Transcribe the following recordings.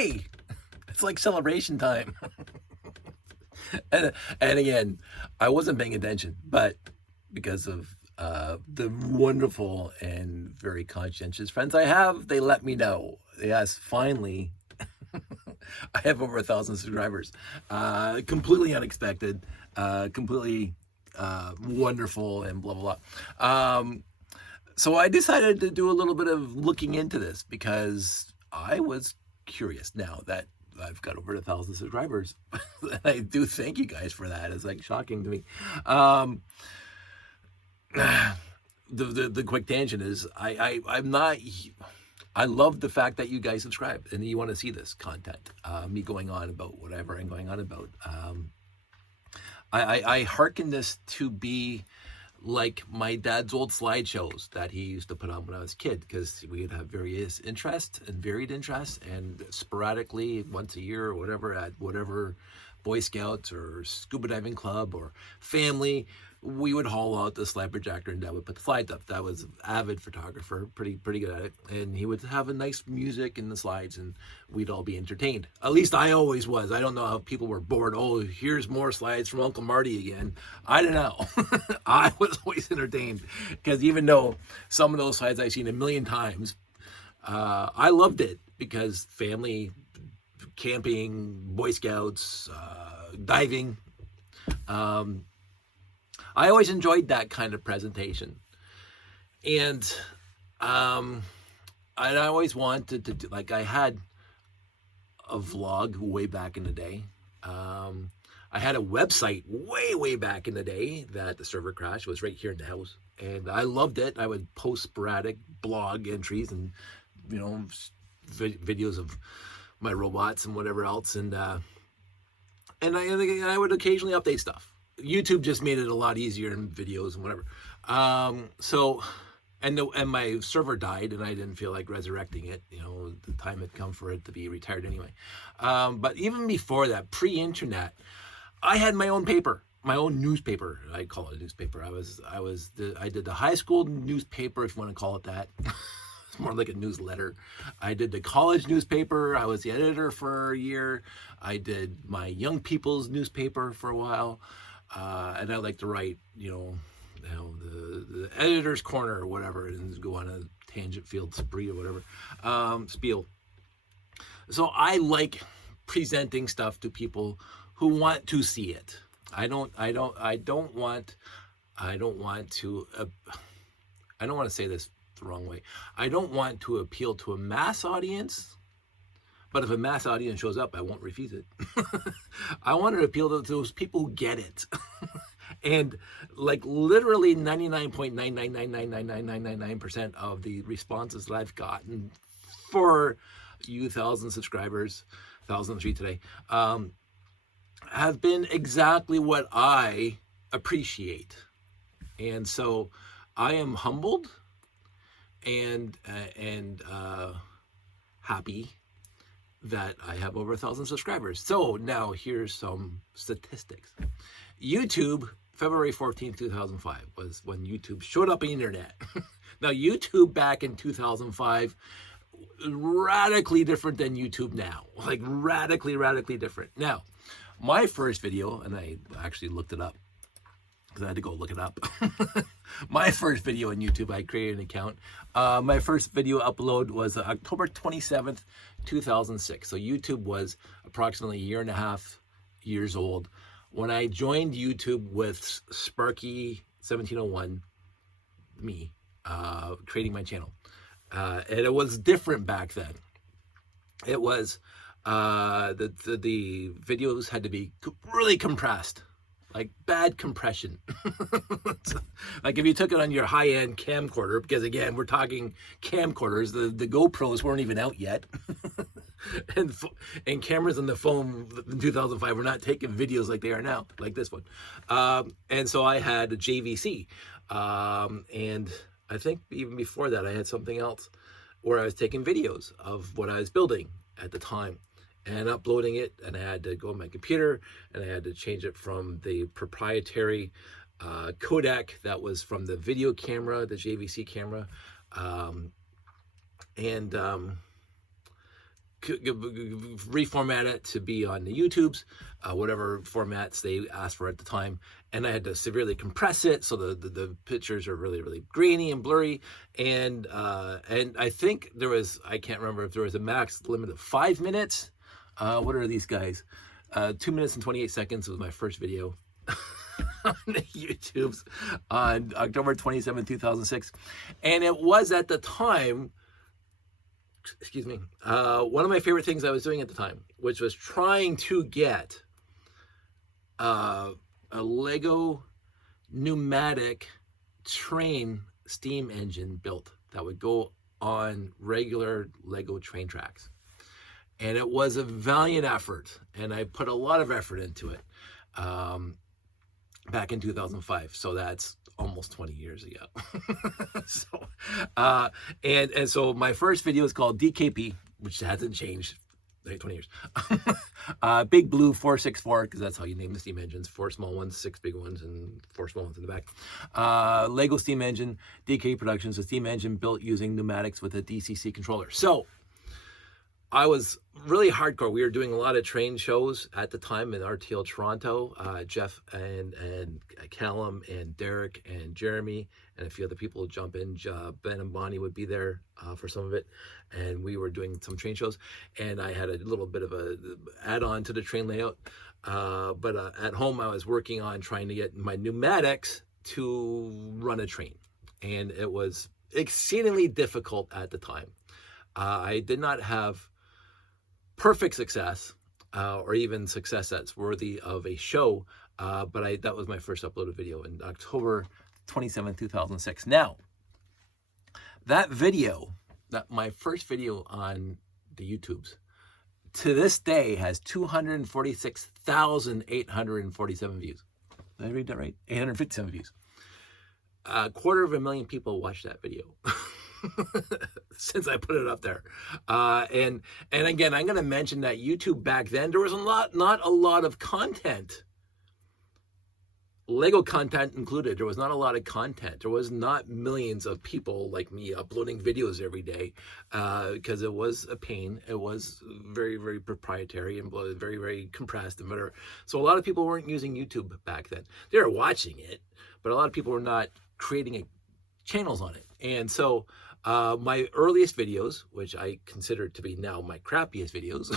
Yay! It's like celebration time. And again, I wasn't paying attention, but because of the wonderful and very conscientious friends I have, they let me know. Yes, finally, I have over 1,000 subscribers. Completely unexpected, completely wonderful, and blah blah blah. So I decided to do a little bit of looking into this because I was curious now that I've got over 1,000 subscribers. And I do thank you guys for that. It's like shocking to me. The quick tangent is I'm not. I love the fact that you guys subscribe and you want to see this content. Me going on about whatever I'm going on about. I hearken this to be like my dad's old slideshows that he used to put on when I was a kid, because we would have various interests and varied interests, and sporadically once a year or whatever at whatever Boy Scouts or scuba diving club or family, we would haul out the slide projector and Dad would put the slides up. That was avid photographer, pretty good at it, and he would have a nice music in the slides and we'd all be entertained. At least I always was. I don't know how people were bored. Oh, here's more slides from Uncle Marty again. I don't know. I was always entertained, because even though some of those slides I've seen a million times, I loved it because family, camping, Boy Scouts, diving. I always enjoyed that kind of presentation. And I always wanted to do, like, I had a vlog way back in the day. I had a website way back in the day that the server crashed. It was right here in the house. And I loved it. I would post sporadic blog entries and, videos of my robots and whatever else. And I would occasionally update stuff. YouTube just made it a lot easier in videos and whatever. And my server died, and I didn't feel like resurrecting it. The time had come for it to be retired anyway. But even before that, pre-internet, I had my own paper, my own newspaper. I call it a newspaper. I did the high school newspaper, if you want to call it that. It's more like a newsletter. I did the college newspaper. I was the editor for a year. I did my young people's newspaper for a while. And I like to write, the editor's corner or whatever, and go on a tangent field spree or whatever, spiel. So I like presenting stuff to people who want to see it. I don't want to say this the wrong way. I don't want to appeal to a mass audience. But if a mass audience shows up, I won't refuse it. I want to appeal to those people who get it. And like literally 99.9999999% of the responses that I've gotten for you 1,000 subscribers, 1,003 today, have been exactly what I appreciate. And so I am humbled and happy that I have over 1,000 subscribers. So now here's some statistics. YouTube, February 14th, 2005 was when YouTube showed up on the internet. Now YouTube back in 2005, radically different than YouTube now. Like radically different. Now, my first video, and I actually looked it up because I had to go look it up. My first video on YouTube, I created an account. My first video upload was October 27th, 2006. So YouTube was approximately a year and a half years old when I joined YouTube with Sparky 1701, me, creating my channel. And it was different back then. It was, the videos had to be really compressed. Like bad compression. Like if you took it on your high-end camcorder, because again, we're talking camcorders, the GoPros weren't even out yet. and cameras on the phone in 2005 were not taking videos like they are now, like this one. And so I had a JVC. And I think even before that, I had something else where I was taking videos of what I was building at the time and uploading it, and I had to go on my computer and I had to change it from the proprietary codec that was from the video camera, the JVC camera, and reformat it to be on the YouTubes, whatever formats they asked for at the time, and I had to severely compress it so the pictures are really, really grainy and blurry, and I think there was, I can't remember if there was a max limit of 5 minutes. What are these guys? 2 minutes and 28 seconds was my first video on the YouTubes on October 27, 2006, and it was at the time, excuse me, one of my favorite things I was doing at the time, which was trying to get a Lego pneumatic train steam engine built that would go on regular Lego train tracks. And it was a valiant effort, and I put a lot of effort into it back in 2005. So that's almost 20 years ago. So my first video is called DKP, which hasn't changed, like 20 years. Big Blue 464, because that's how you name the steam engines. 4 small ones, 6 big ones, and 4 small ones in the back. Lego steam engine, DKP Productions, a steam engine built using pneumatics with a DCC controller. So I was really hardcore. We were doing a lot of train shows at the time in RTL Toronto. Jeff and Callum and Derek and Jeremy and a few other people would jump in. Ben and Bonnie would be there for some of it. And we were doing some train shows. And I had a little bit of a add-on to the train layout. But at home, I was working on trying to get my pneumatics to run a train. And it was exceedingly difficult at the time. I did not have perfect success, or even success that's worthy of a show, but that was my first uploaded video in October 27, 2006. Now, that video, my first video on the YouTubes, to this day has 246,847 views. Did I read that right? 857 views. 250,000 people watched that video. Since I put it up there, and again, I'm going to mention that YouTube back then, there was not a lot of content, Lego content included. There was not a lot of content. There was not millions of people like me uploading videos every day, because it was a pain. It was very, very proprietary and very, very compressed and whatever. So a lot of people weren't using YouTube back then. They were watching it, but a lot of people were not creating channels on it. And so my earliest videos, which I consider to be now my crappiest videos,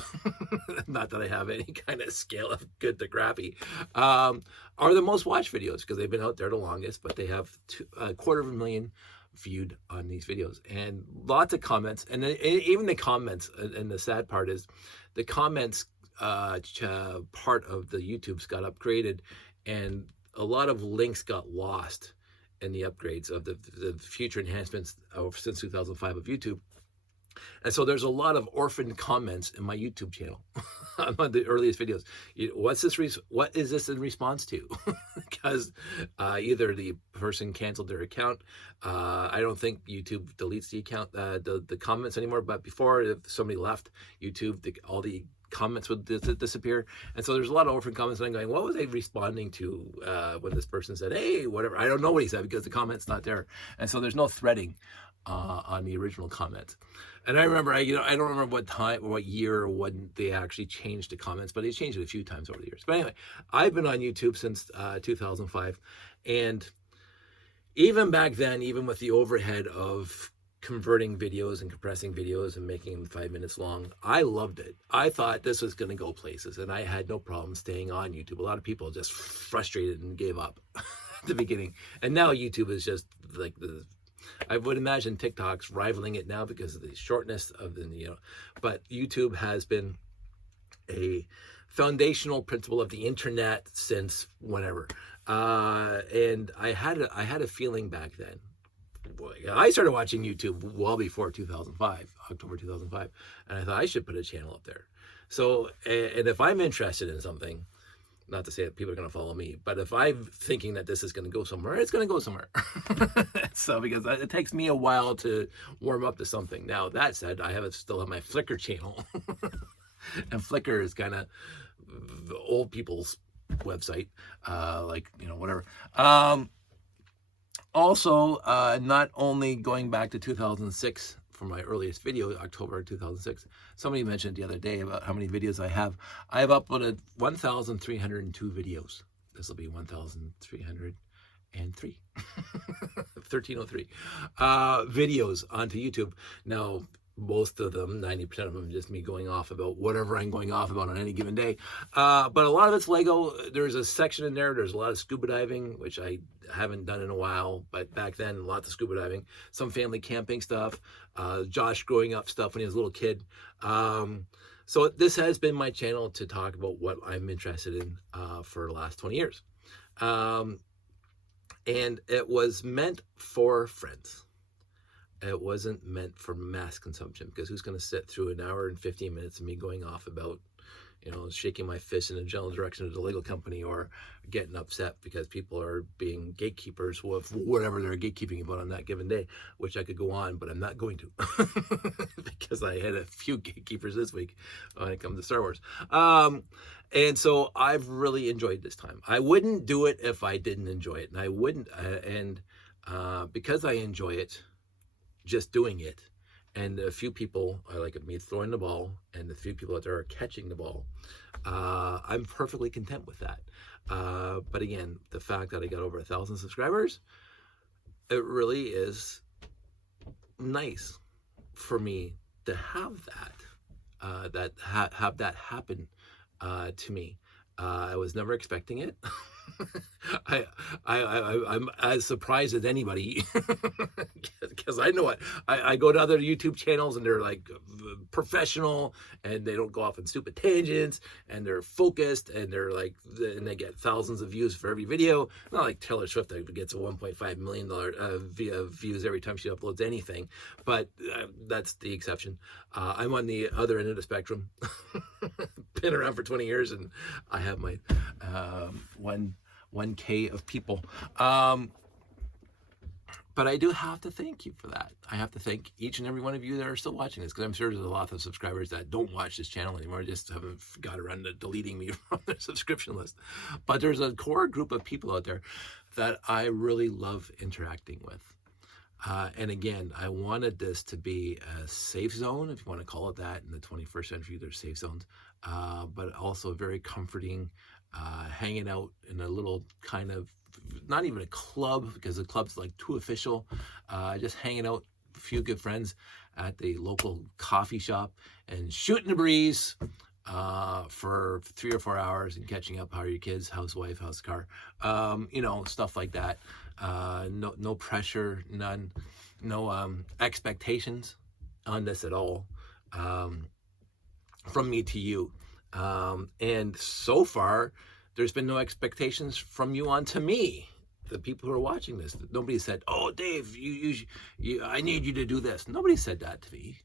not that I have any kind of scale of good to crappy, are the most watched videos because they've been out there the longest, but they have 250,000 viewed on these videos and lots of comments. And even the comments, and the sad part is the comments part of the YouTubes got upgraded, and a lot of links got lost and the upgrades of the future enhancements since 2005 of YouTube. And so there's a lot of orphaned comments in my YouTube channel on the earliest videos. What is this in response to? Because either the person canceled their account. I don't think YouTube deletes the account, the comments anymore, but before, if somebody left YouTube, all the comments would disappear. And so there's a lot of orphan comments, and I'm going, what was I responding to when this person said, hey, whatever? I don't know what he said because the comment's not there. And so there's no threading on the original comments. And I remember, I don't remember what time, or what year, or when they actually changed the comments, but they changed it a few times over the years. But anyway, I've been on YouTube since 2005, and even back then, even with the overhead of converting videos and compressing videos and making them 5 minutes long, I loved it. I thought this was going to go places, and I had no problem staying on YouTube. A lot of people just frustrated and gave up at the beginning, and now YouTube is just like I would imagine TikTok's rivaling it now because of the shortness of the, but YouTube has been a foundational principle of the internet since whenever, and I had a feeling back then. I started watching YouTube well before 2005, October 2005, and I thought I should put a channel up there. So, and if I'm interested in something, not to say that people are going to follow me, but if I'm thinking that this is going to go somewhere, it's going to go somewhere. So, because it takes me a while to warm up to something. Now, that said, still have my Flickr channel, and Flickr is kind of old people's website, whatever. Also, not only going back to 2006 from my earliest video, October 2006. Somebody mentioned the other day about how many videos I have. I have uploaded 1,302 videos. This will be 1,303. 1303 videos onto YouTube. Now, most of them, 90% of them, just me going off about whatever I'm going off about on any given day. But a lot of it's Lego. There's a section in there. There's a lot of scuba diving, which I haven't done in a while, but back then, lots of scuba diving. Some family camping stuff. Josh growing up stuff when he was a little kid. So this has been my channel to talk about what I'm interested in for the last 20 years. And it was meant for friends. It wasn't meant for mass consumption, because who's going to sit through an hour and 15 minutes of me going off about, shaking my fist in a general direction of the Lego company, or getting upset because people are being gatekeepers with whatever they're gatekeeping about on that given day, which I could go on, but I'm not going to because I had a few gatekeepers this week when it comes to Star Wars. And so I've really enjoyed this time. I wouldn't do it if I didn't enjoy it, and I wouldn't. Because I enjoy it, just doing it, and a few people are like me throwing the ball, and the few people out there are catching the ball, I'm perfectly content with that. But again, the fact that I got over 1,000 subscribers, it really is nice for me to have that, have that happen to me. I was never expecting it. I'm as surprised as anybody because I know it. I go to other YouTube channels and they're like professional, and they don't go off on stupid tangents, and they're focused, and they're like, and they get thousands of views for every video. Not like Taylor Swift that gets a $1.5 million views every time she uploads anything, but that's the exception. I'm on the other end of the spectrum. Been around for 20 years, and I have my 1K of people. But I do have to thank you for that. I have to thank each and every one of you that are still watching this, because I'm sure there's a lot of subscribers that don't watch this channel anymore, just haven't got around to deleting me from their subscription list. But there's a core group of people out there that I really love interacting with. And again, I wanted this to be a safe zone, if you want to call it that. In the 21st century, there's safe zones, but also very comforting, hanging out in a little kind of, not even a club, because the club's like too official, just hanging out, a few good friends at the local coffee shop and shooting the breeze for 3 or 4 hours and catching up. How are your kids? How's wife? How's the car? Stuff like that. No pressure, none, no expectations on this at all, from me to you. And so far, there's been no expectations from you on to me, the people who are watching this. Nobody said, "Oh, Dave, I need you to do this." Nobody said that to me.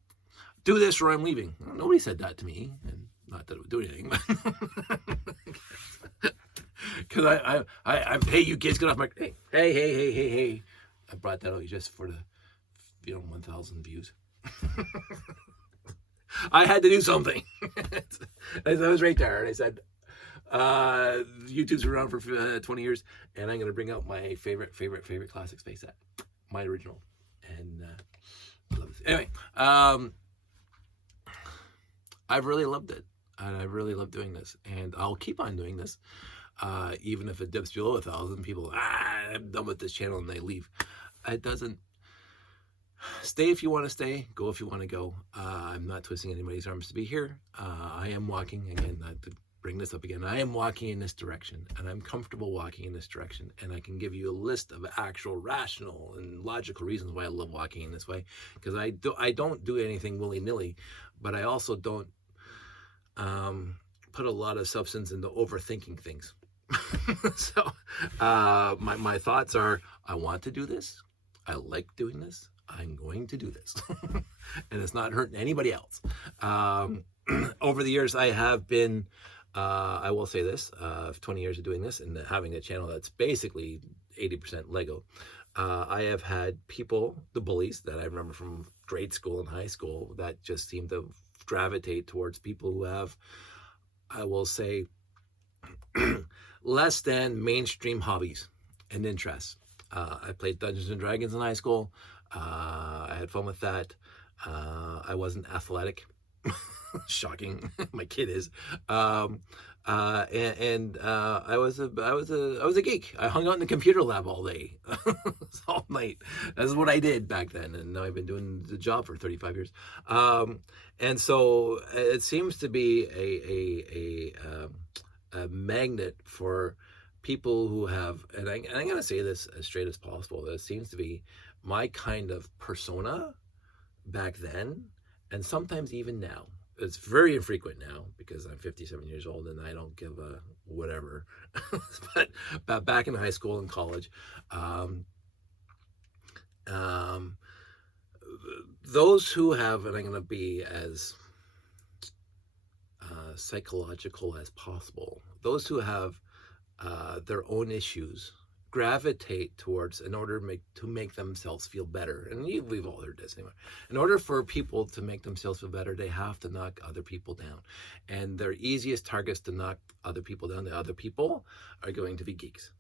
Do this or I'm leaving. Nobody said that to me. And not that it would do anything, because I'm, hey, you kids, get off my, hey. I brought that out just for the, 1,000 views. I had to do something. I was right there, and I said, YouTube's been around for 20 years, and I'm going to bring out my favorite classic space set, my original. And anyway, I've really loved it, and I really love doing this, and I'll keep on doing this, even if it dips below 1,000 people. I'm done with this channel, and they leave. It doesn't. Stay if you want to stay, go if you want to go. I'm not twisting anybody's arms to be here. I am walking, again, to bring this up again, I am walking in this direction, and I'm comfortable walking in this direction, and I can give you a list of actual rational and logical reasons why I love walking in this way, because I don't do anything willy-nilly, but I also don't put a lot of substance into overthinking things. So my thoughts are, I want to do this, I like doing this, I'm going to do this. And it's not hurting anybody else. Over the years, I have been, I will say this, 20 years of doing this and having a channel that's basically 80% Lego. I have had people, the bullies that I remember from grade school and high school, that just seem to gravitate towards people who have, I will say, less than mainstream hobbies and interests. I played Dungeons and Dragons in high school. I had fun with that. I wasn't athletic. Shocking. My kid is. I was a geek. I hung out in the computer lab all day, all night. That's what I did back then, and now I've been doing the job for 35 years. And so it seems to be a magnet for people who have, and I'm going to say this as straight as possible, that it seems to be my kind of persona back then, and sometimes even now. It's very infrequent now because I'm 57 years old and I don't give a whatever. But back in high school and college, those who have, and I'm going to be as psychological as possible, those who have their own issues gravitate towards, in order to make themselves feel better, and we've all heard this anyway, in order for people to make themselves feel better, they have to knock other people down, and their easiest targets to knock other people down, the other people are going to be geeks.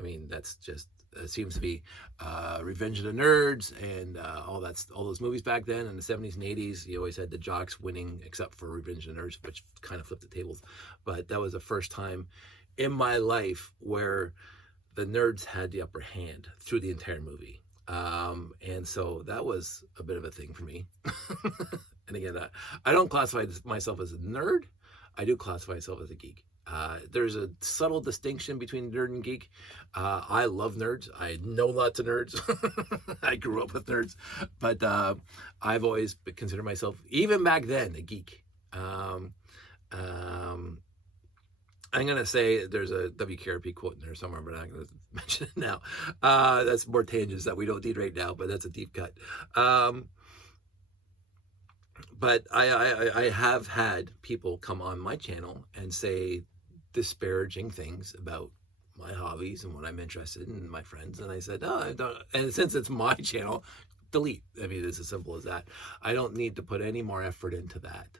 I mean, that's just, it seems to be Revenge of the Nerds and all those movies back then in the 70s and 80s. You always had the jocks winning, except for Revenge of the Nerds, which kind of flipped the tables. But that was the first time in my life where the nerds had the upper hand through the entire movie. And so that was a bit of a thing for me. And again, I don't classify myself as a nerd. I do classify myself as a geek. There's a subtle distinction between nerd and geek. I love nerds. I know lots of nerds. I grew up with nerds. But I've always considered myself, even back then, a geek. I'm going to say there's a WKRP quote in there somewhere, but I'm not going to mention it now. That's more tangents that we don't need right now, but that's a deep cut. But I have had people come on my channel and say disparaging things about my hobbies and what I'm interested in and my friends. And I said, oh, I don't. And since it's my channel, delete. I mean, it's as simple as that. I don't need to put any more effort into that.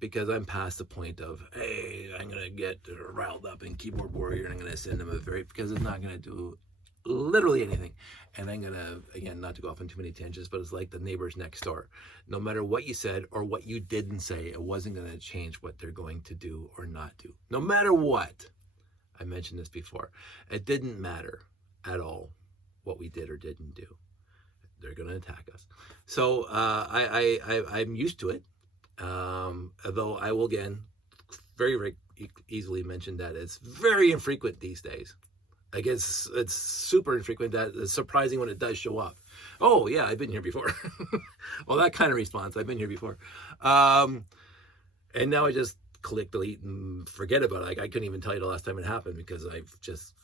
Because I'm past the point of, hey, I'm going to get riled up in Keyboard Warrior and I'm going to send them because it's not going to do literally anything. And I'm going to, again, not to go off on too many tangents, but it's like the neighbors next door. No matter what you said or what you didn't say, it wasn't going to change what they're going to do or not do. No matter what. I mentioned this before. It didn't matter at all what we did or didn't do. They're going to attack us. So I'm used to it. Although I will again very easily mention that it's very infrequent these days. I guess it's super infrequent that it's surprising when it does show up. Oh yeah, I've been here before. Well, that kind of response, I've been here before. And now I just click delete and forget about it. I couldn't even tell you the last time it happened because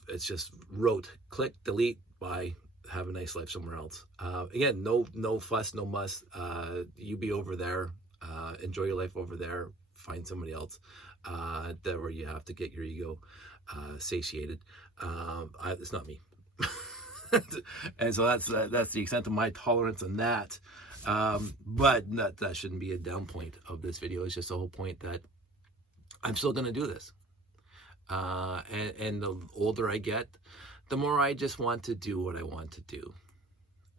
it's just wrote, click, delete, bye, have a nice life somewhere else. Again, no fuss, no muss. You be over there. Enjoy your life over there. Find somebody else. That where you have to get your ego satiated. It's not me. And so that's the extent of my tolerance on that. But that shouldn't be a down point of this video. It's just the whole point that I'm still going to do this. And the older I get, the more I just want to do what I want to do.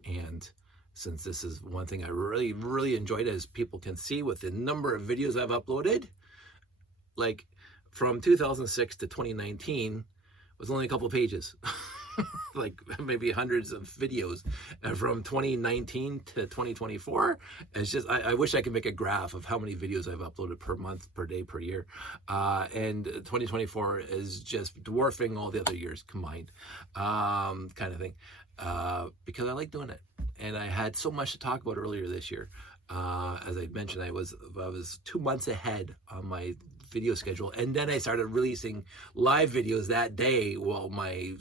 And since this is one thing I really enjoyed, as people can see with the number of videos I've uploaded, like from 2006 to 2019 was only a couple of pages. Like maybe hundreds of videos. And from 2019 to 2024, it's just, I wish I could make a graph of how many videos I've uploaded per month, per day, per year. And 2024 is just dwarfing all the other years combined, kind of thing. Because I like doing it. And I had so much to talk about earlier this year. As I mentioned, I was 2 months ahead on my video schedule, and then I started releasing live videos that day while my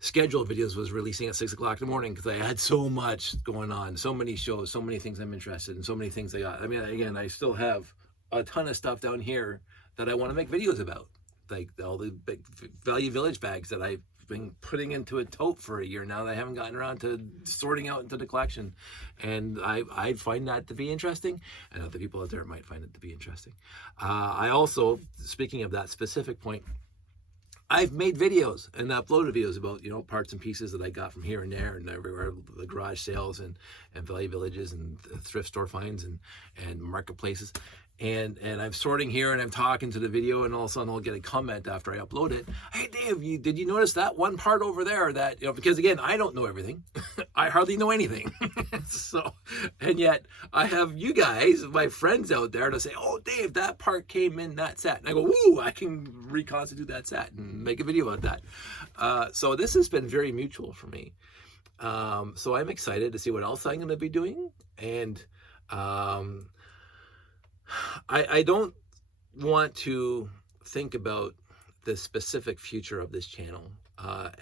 scheduled videos was releasing at 6 o'clock in the morning, because I had so much going on, so many shows, so many things I'm interested in, so many things I got. I mean, again, I still have a ton of stuff down here that I want to make videos about, like all the big Value Village bags that I've been putting into a tote for a year now that I haven't gotten around to sorting out into the collection. And I find that to be interesting, and other people out there might find it to be interesting. I also, speaking of that specific point, I've made videos and uploaded videos about, you know, parts and pieces that I got from here and there and everywhere, the garage sales and value villages and thrift store finds and marketplaces. And I'm sorting here and I'm talking to the video, and all of a sudden I'll get a comment after I upload it. Hey Dave, did you notice that one part over there that, you know, because again, I don't know everything. I hardly know anything. So, and yet I have you guys, my friends out there, to say, oh Dave, that part came in that set. And I go, woo, I can reconstitute that set and make a video about that. So this has been very mutual for me. So I'm excited to see what else I'm going to be doing. And, I don't want to think about the specific future of this channel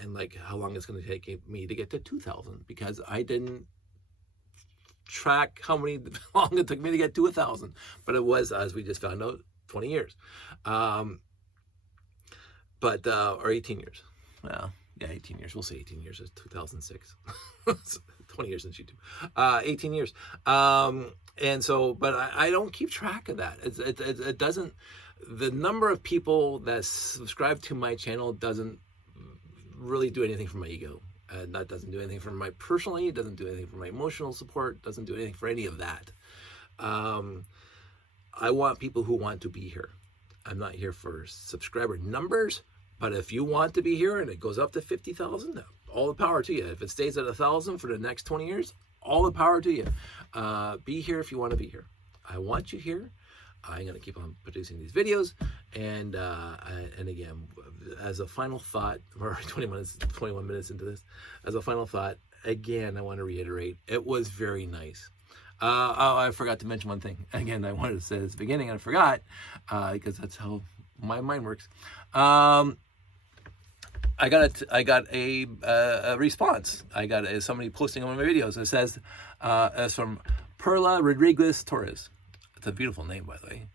and like how long it's going to take me to get to 2,000, because I didn't track how long it took me to get to 1,000, but it was, as we just found out, 20 years, or 18 years. Well, yeah, 18 years. We'll say 18 years. It's 2006. 20 years since YouTube. 18 years. And so, but I don't keep track of that. It doesn't, the number of people that subscribe to my channel doesn't really do anything for my ego. That doesn't do anything for my personally, it doesn't do anything for my emotional support, doesn't do anything for any of that. I want people who want to be here. I'm not here for subscriber numbers, but if you want to be here and it goes up to 50,000, all the power to you. If it stays at 1,000 for the next 20 years, all the power to you. Be here if you want to be here. I want you here. I'm going to keep on producing these videos. And again, as a final thought, we're already 21 minutes into this. As a final thought, again, I want to reiterate, it was very nice. Oh, I forgot to mention one thing. Again, I wanted to say this at the beginning, and I forgot, because that's how my mind works. I got a response. I got somebody posting on my videos. It says, it's from Perla Rodriguez Torres. It's a beautiful name, by the way.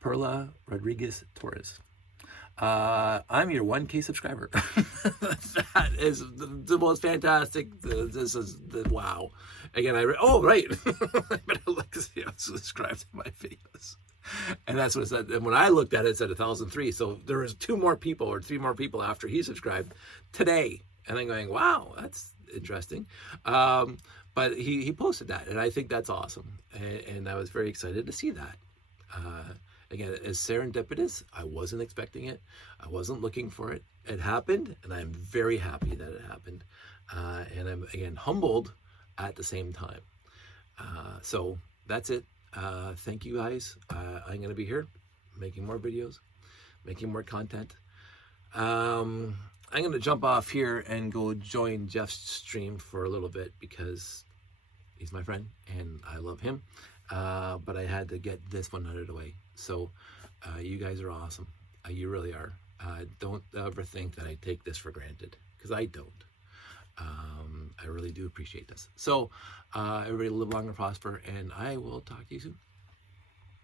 Perla Rodriguez Torres. I'm your 1K subscriber. That is the most fantastic. This is the wow. Again, oh right. I better subscribe to my videos. And that's what it said. And when I looked at it, it said 1,003. So there was 2 more people or 3 more people after he subscribed today. And I'm going, wow, that's interesting. But he posted that, and I think that's awesome. And I was very excited to see that. Again, as serendipitous, I wasn't expecting it. I wasn't looking for it. It happened, and I'm very happy that it happened. And I'm, again, humbled at the same time. So that's it. Thank you guys. I'm going to be here making more videos, making more content. I'm going to jump off here and go join Jeff's stream for a little bit because he's my friend and I love him. But I had to get this one out of the way. So you guys are awesome. You really are. Don't ever think that I take this for granted, because I don't. I really do appreciate this. So everybody live long and prosper, and I will talk to you soon.